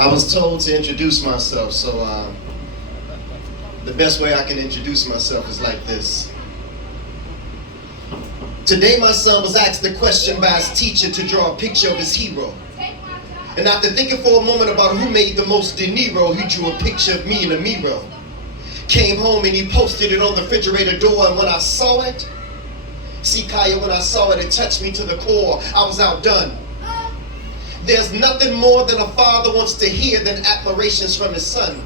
I was told to introduce myself, so the best way I can introduce myself is like this. Today my son was asked the question by his teacher to draw a picture of his hero. And after thinking for a moment about who made the most De Niro, he drew a picture of me in a mirror. Came home and he posted it on the refrigerator door, and when I saw it, see Kaya, when I saw it, it touched me to the core. I was outdone. There's nothing more than a father wants to hear than admirations from his son.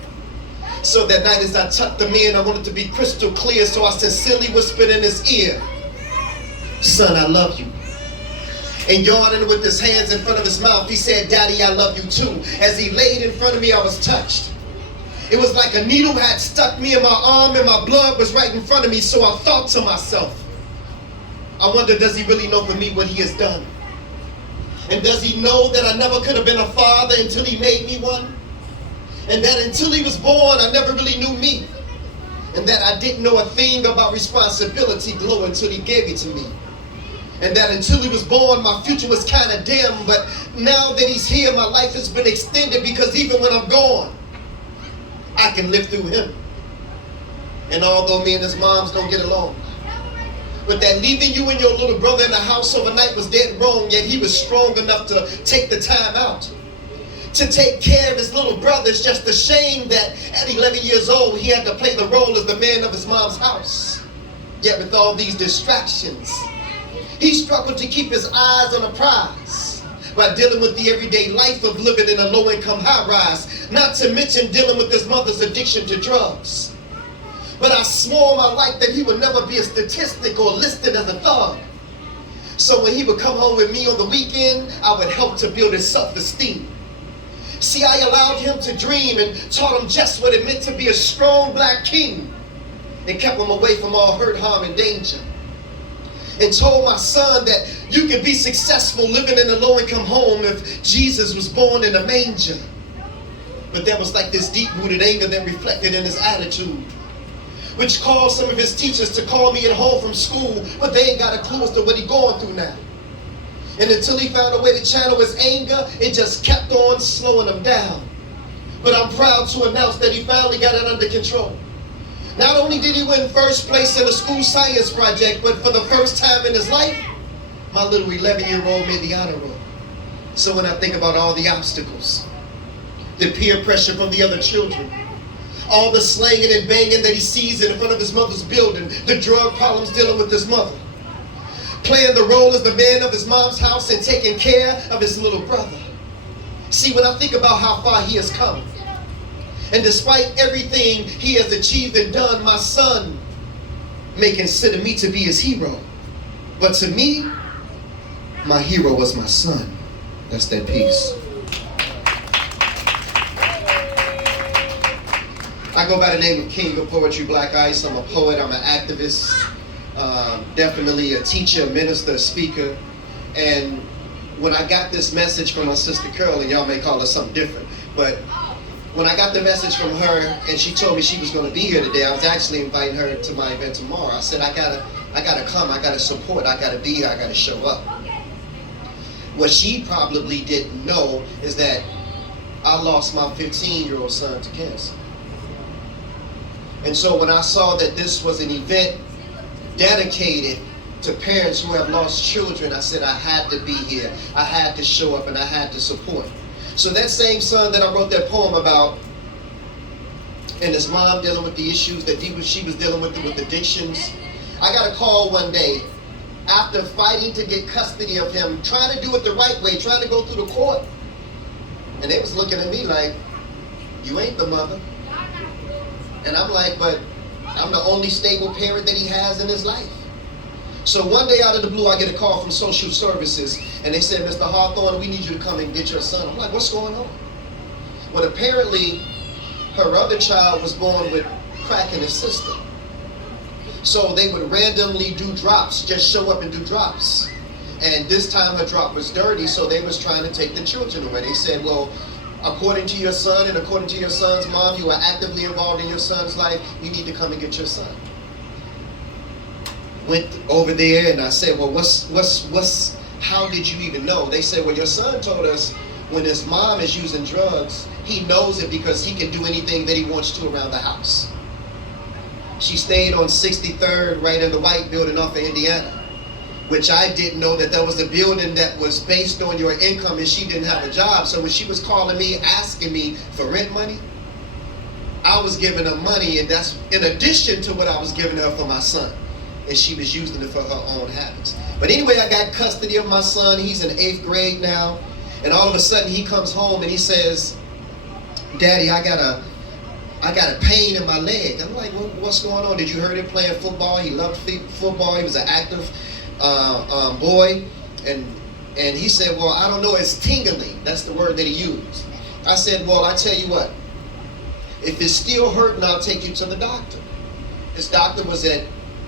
So that night as I tucked him in, I wanted to be crystal clear, so I sincerely whispered in his ear, "Son, I love you." And yawning with his hands in front of his mouth, he said, "Daddy, I love you too." As he laid in front of me, I was touched. It was like a needle had stuck me in my arm and my blood was right in front of me, so I thought to myself, I wonder, does he really know for me what he has done? And does he know that I never could have been a father until he made me one? And that until he was born, I never really knew me. And that I didn't know a thing about responsibility glow until he gave it to me. And that until he was born, my future was kind of dim. But now that he's here, my life has been extended, because even when I'm gone, I can live through him. And although me and his moms don't get along, but that leaving you and your little brother in the house overnight was dead wrong, yet he was strong enough to take the time out to take care of his little brother. It's just a shame that at 11 years old, he had to play the role as the man of his mom's house. Yet with all these distractions, he struggled to keep his eyes on a prize by dealing with the everyday life of living in a low-income high-rise, not to mention dealing with his mother's addiction to drugs. But I swore my life that he would never be a statistic or listed as a thug. So when he would come home with me on the weekend, I would help to build his self-esteem. See, I allowed him to dream and taught him just what it meant to be a strong black king, and kept him away from all hurt, harm, and danger. And told my son that you could be successful living in a low-income home if Jesus was born in a manger. But there was like this deep-rooted anger that reflected in his attitude, which caused some of his teachers to call me at home from school, but they ain't got a clue as to what he's going through now. And until he found a way to channel his anger, it just kept on slowing him down. But I'm proud to announce that he finally got it under control. Not only did he win first place in a school science project, but for the first time in his life, my little 11-year-old made the honor roll. So when I think about all the obstacles, the peer pressure from the other children, all the slanging and banging that he sees in front of his mother's building, the drug problems dealing with his mother, playing the role as the man of his mom's house and taking care of his little brother. See, when I think about how far he has come, and despite everything he has achieved and done, my son may consider me to be his hero. But to me, my hero was my son. That's that piece. I go by the name of King of Poetry, Black Ice. I'm a poet, I'm an activist, definitely a teacher, a minister, a speaker. And when I got this message from my sister Curly, y'all may call her something different, but when I got the message from her and she told me she was going to be here today, I was actually inviting her to my event tomorrow. I said, I gotta come, I gotta support, I gotta be here, I gotta show up. What she probably didn't know is that I lost my 15-year-old son to cancer. And so when I saw that this was an event dedicated to parents who have lost children, I said I had to be here. I had to show up and I had to support. So that same son that I wrote that poem about, and his mom dealing with the issues that she was dealing with addictions, I got a call one day after fighting to get custody of him, trying to do it the right way, trying to go through the court. And they was looking at me like, you ain't the mother. And I'm like, but I'm the only stable parent that he has in his life. So one day out of the blue, I get a call from social services, and they said, Mr. Hawthorne, we need you to come and get your son. I'm like, what's going on? Well, apparently, her other child was born with crack in his system. So they would randomly do drops, just show up and do drops. And this time her drop was dirty, so they was trying to take the children away. They said, well, according to your son and according to your son's mom, you are actively involved in your son's life. You need to come and get your son. Went over there and I said, well, how did you even know? They said, well, your son told us when his mom is using drugs, he knows it because he can do anything that he wants to around the house. She stayed on 63rd, right in the white building off of Indiana, which I didn't know that was a building that was based on your income, and she didn't have a job. So when she was calling me, asking me for rent money, I was giving her money, and that's in addition to what I was giving her for my son. And she was using it for her own habits. But anyway, I got custody of my son. He's in 8th grade now. And all of a sudden he comes home and he says, "Daddy, I got a pain in my leg." I'm like, "What's going on? Did you hurt him playing football?" He loved football. He was an active boy. And he said, "Well, I don't know. It's tingling." That's the word that he used. I said, "Well, I tell you what. If it's still hurting, I'll take you to the doctor." His doctor was at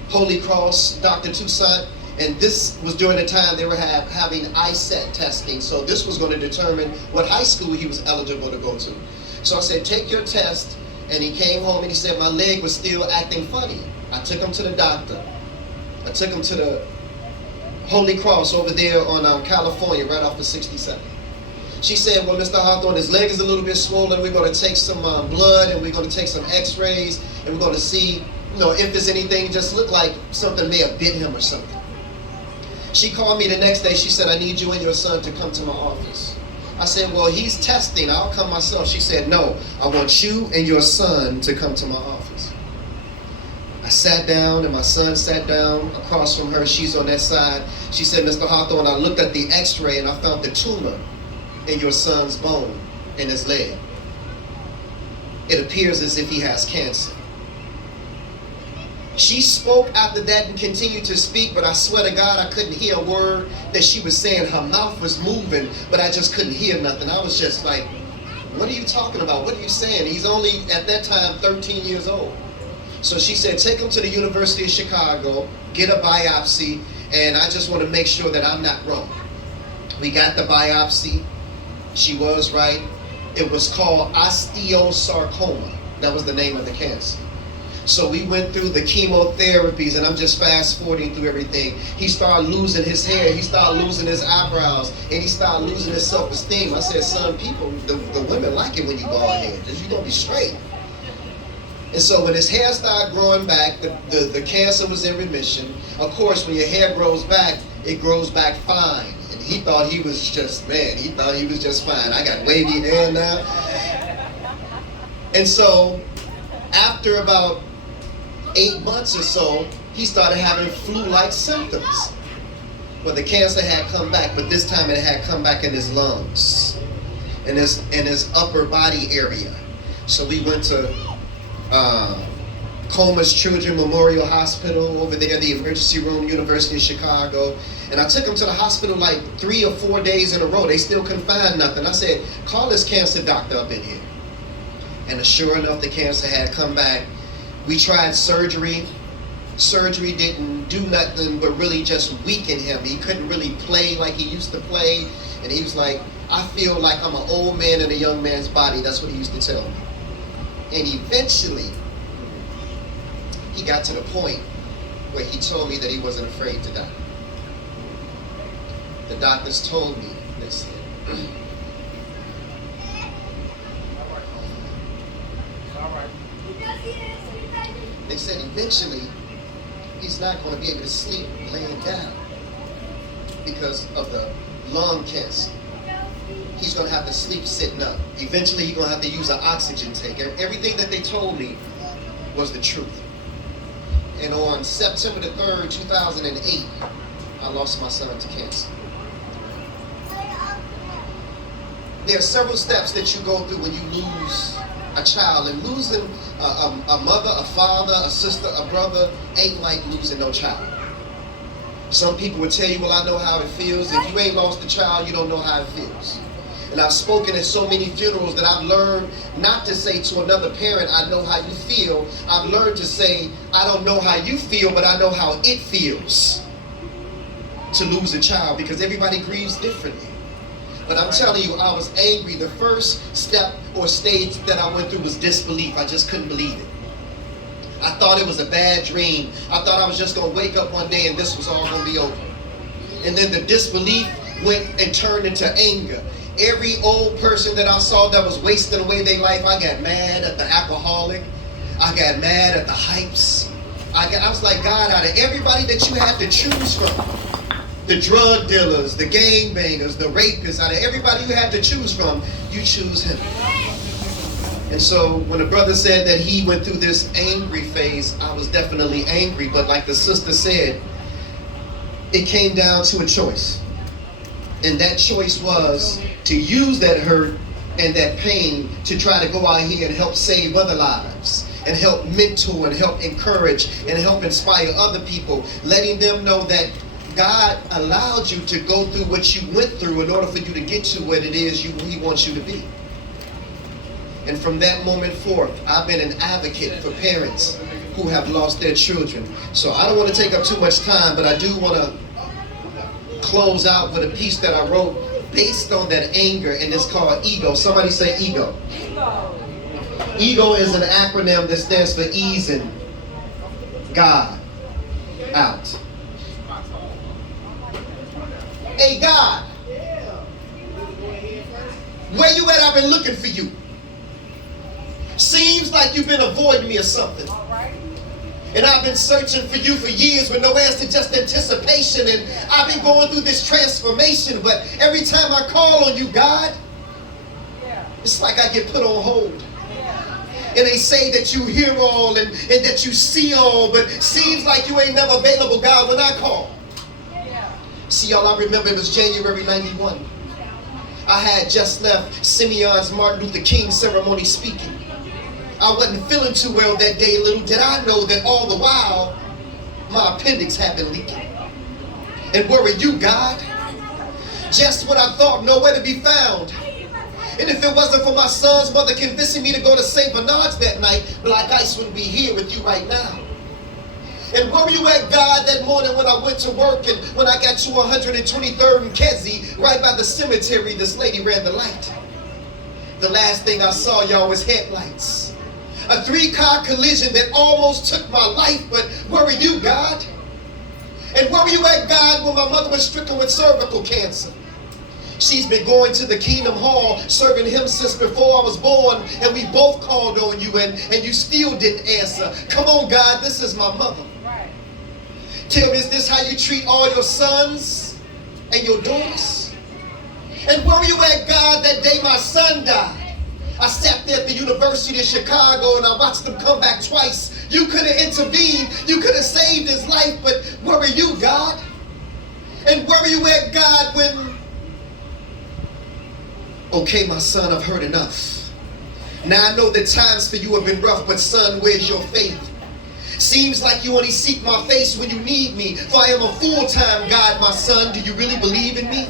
Holy Cross, Dr. Toussaint, and this was during the time they were having ISET testing. So this was going to determine what high school he was eligible to go to. So I said, "Take your test." And he came home and he said my leg was still acting funny. I took him to the doctor. I took him to the Holy Cross over there on California, right off of 67. She said, "Well, Mr. Hawthorne, his leg is a little bit swollen. We're going to take some blood and we're going to take some x-rays and we're going to see, if there's anything just looked like something may have bit him or something." She called me the next day. She said, "I need you and your son to come to my office." I said, "Well, he's testing. I'll come myself." She said, "No, I want you and your son to come to my office." I sat down and my son sat down across from her. She's on that side. She said, "Mr. Hawthorne, I looked at the x-ray and I found the tumor in your son's bone in his leg. It appears as if he has cancer." She spoke after that and continued to speak, but I swear to God, I couldn't hear a word that she was saying. Her mouth was moving, but I just couldn't hear nothing. I was just like, "What are you talking about? What are you saying?" He's only, at that time, 13 years old. So she said, "Take him to the University of Chicago, get a biopsy, and I just want to make sure that I'm not wrong." We got the biopsy. She was right. It was called osteosarcoma. That was the name of the cancer. So we went through the chemotherapies, and I'm just fast forwarding through everything. He started losing his hair, he started losing his eyebrows, and he started losing his self-esteem. I said, "Son, the women like it when you bald head, because you're going to be straight." And so when his hair started growing back, the cancer was in remission. Of course, when your hair grows back, it grows back fine. And he thought he was just fine. I got wavy hair now. And so after about 8 months or so, he started having flu-like symptoms. Well, the cancer had come back, but this time it had come back in his lungs, in his upper body area. So we went to Comas Children Memorial Hospital over there, the emergency room, University of Chicago. And I took him to the hospital like 3 or 4 days in a row. They still couldn't find nothing. I said, "Call this cancer doctor up in here." And sure enough, the cancer had come back. We tried surgery. Surgery didn't do nothing but really just weaken him. He couldn't really play like he used to play. And he was like, "I feel like I'm an old man in a young man's body." That's what he used to tell me. And eventually, he got to the point where he told me that he wasn't afraid to die. The doctors told me, they said, they said eventually he's not going to be able to sleep laying down because of the lung cancer. He's going to have to sleep sitting up. Eventually he's going to have to use an oxygen tank. Everything that they told me was the truth. And on September the 3rd, 2008, I lost my son to cancer. There are several steps that you go through when you lose a child, and losing a mother, a father, a sister, a brother ain't like losing no child. Some people would tell you, "Well, I know how it feels." If you ain't lost a child, you don't know how it feels. And I've spoken at so many funerals that I've learned not to say to another parent, "I know how you feel." I've learned to say, "I don't know how you feel, but I know how it feels to lose a child," because everybody grieves differently. But I'm telling you, I was angry. The first step or stage that I went through was disbelief. I just couldn't believe it. I thought it was a bad dream. I thought I was just going to wake up one day and this was all going to be over. And then the disbelief went and turned into anger. Every old person that I saw that was wasting away their life, I got mad at the alcoholic. I got mad at the hypes. I was like, God, out of everybody that you had to choose from, the drug dealers, the gang bangers, the rapists, out of everybody you had to choose from, you choose him. And so when the brother said that he went through this angry phase, I was definitely angry. But like the sister said, it came down to a choice. And that choice was to use that hurt and that pain to try to go out here and help save other lives, and help mentor and help encourage and help inspire other people, letting them know that God allowed you to go through what you went through in order for you to get to what it is He wants you to be. And from that moment forth, I've been an advocate for parents who have lost their children. So I don't want to take up too much time, but I do want to close out with a piece that I wrote based on that anger, and it's called ego. Somebody say ego. Ego is an acronym that stands for easing God out. Hey God, where you at? I've been looking for you. Seems like you've been avoiding me or something. And I've been searching for you for years with no answer, just anticipation. And I've been going through this transformation. But every time I call on you, God, it's like I get put on hold. And they say that you hear all and that you see all, but seems like you ain't never available, God, when I call. See, y'all, I remember it was January 91. I had just left Simeon's Martin Luther King ceremony speaking. I wasn't feeling too well that day. Little did I know that all the while, my appendix had been leaking. And where were you, God? Just when I thought nowhere to be found. And if it wasn't for my son's mother convincing me to go to St. Bernard's that night, Blaq Ice wouldn't be here with you right now. And where were you at, God, that morning when I went to work and when I got to 123rd and Kesey, right by the cemetery, this lady ran the light. The last thing I saw, y'all, was headlights. A 3-car collision that almost took my life, but where were you, God? And where were you at, God, when my mother was stricken with cervical cancer? She's been going to the Kingdom Hall, serving him since before I was born, and we both called on you, and you still didn't answer. Come on, God, this is my mother. Right. Tell me, is this how you treat all your sons and your daughters? And where were you at, God, that day my son died? I sat there at the University of Chicago and I watched them come back twice. You could have intervened. You could have saved his life, but where were you, God? And where were you at, God, when... Okay, my son, I've heard enough. Now I know that times for you have been rough, but son, where's your faith? Seems like you only seek my face when you need me, for I am a full-time God, my son. Do you really believe in me?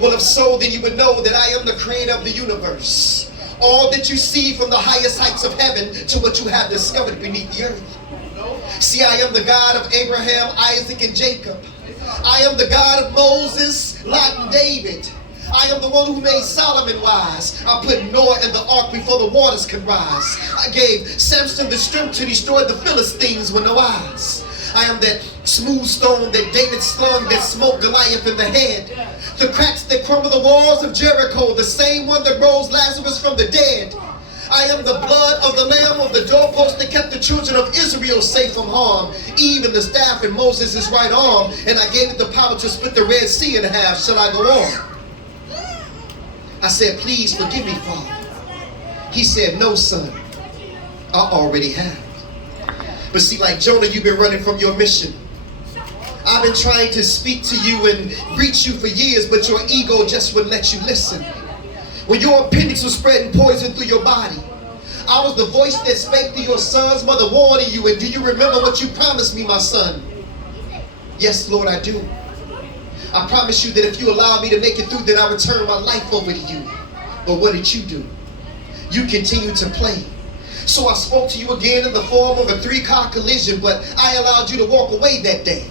Well, if so, then you would know that I am the creator of the universe. All that you see from the highest heights of heaven to what you have discovered beneath the earth. See, I am the God of Abraham, Isaac, and Jacob. I am the God of Moses, Lot, and David. I am the one who made Solomon wise. I put Noah in the ark before the waters could rise. I gave Samson the strength to destroy the Philistines with no eyes. I am that smooth stone that David slung that smote Goliath in the head. The cracks that crumble the walls of Jericho, the same one that rose Lazarus from the dead. I am the blood of the lamb of the doorpost that kept the children of Israel safe from harm. Even the staff in Moses' right arm, and I gave it the power to split the Red Sea in half. Shall I go on? I said, please forgive me, Father. He said, no, son, I already have. But see, like Jonah, you've been running from your mission. I've been trying to speak to you and reach you for years, but your ego just wouldn't let you listen. When your appendix was spreading poison through your body, I was the voice that spake to your son's mother, warning you. And do you remember what you promised me, my son? Yes, Lord, I do. I promise you that if you allow me to make it through, then I return my life over to you. But what did you do? You continued to play. So I spoke to you again in the form of a 3-car collision, but I allowed you to walk away that day.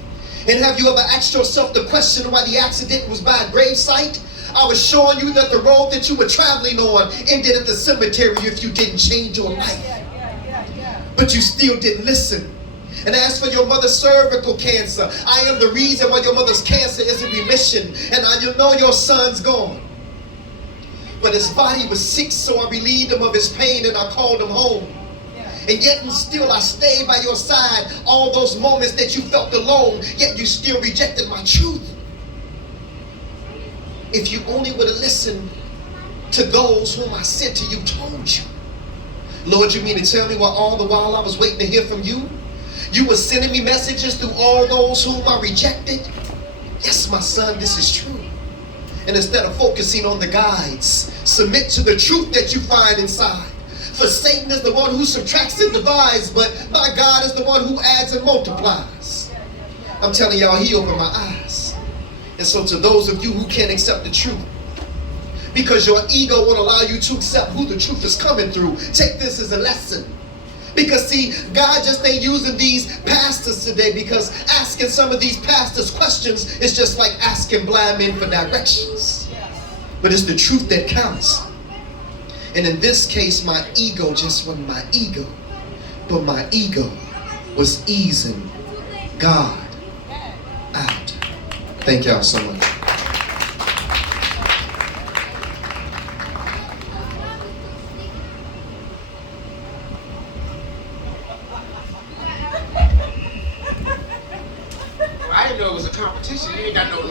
And have you ever asked yourself the question why the accident was by a gravesite? I was showing you that the road that you were traveling on ended at the cemetery if you didn't change your life. But you still didn't listen. And as for your mother's cervical cancer, I am the reason why your mother's cancer is in remission. And I know your son's gone. But his body was sick, so I relieved him of his pain and I called him home. And yet and still I stayed by your side. All those moments that you felt alone, yet you still rejected my truth. If you only would have listened to those whom I said to you, told you. Lord, you mean to tell me all the while I was waiting to hear from you? You were sending me messages through all those whom I rejected? Yes, my son, this is true. And instead of focusing on the guides, submit to the truth that you find inside. For Satan is the one who subtracts and divides, but my God is the one who adds and multiplies. I'm telling y'all, he opened my eyes. And so to those of you who can't accept the truth, because your ego won't allow you to accept who the truth is coming through, take this as a lesson. Because see, God just ain't using these pastors today, because asking some of these pastors questions is just like asking blind men for directions. But it's the truth that counts. And in this case, my ego just wasn't my ego, but my ego was easing God out. Thank y'all so much. I didn't know it was a competition. You ain't got no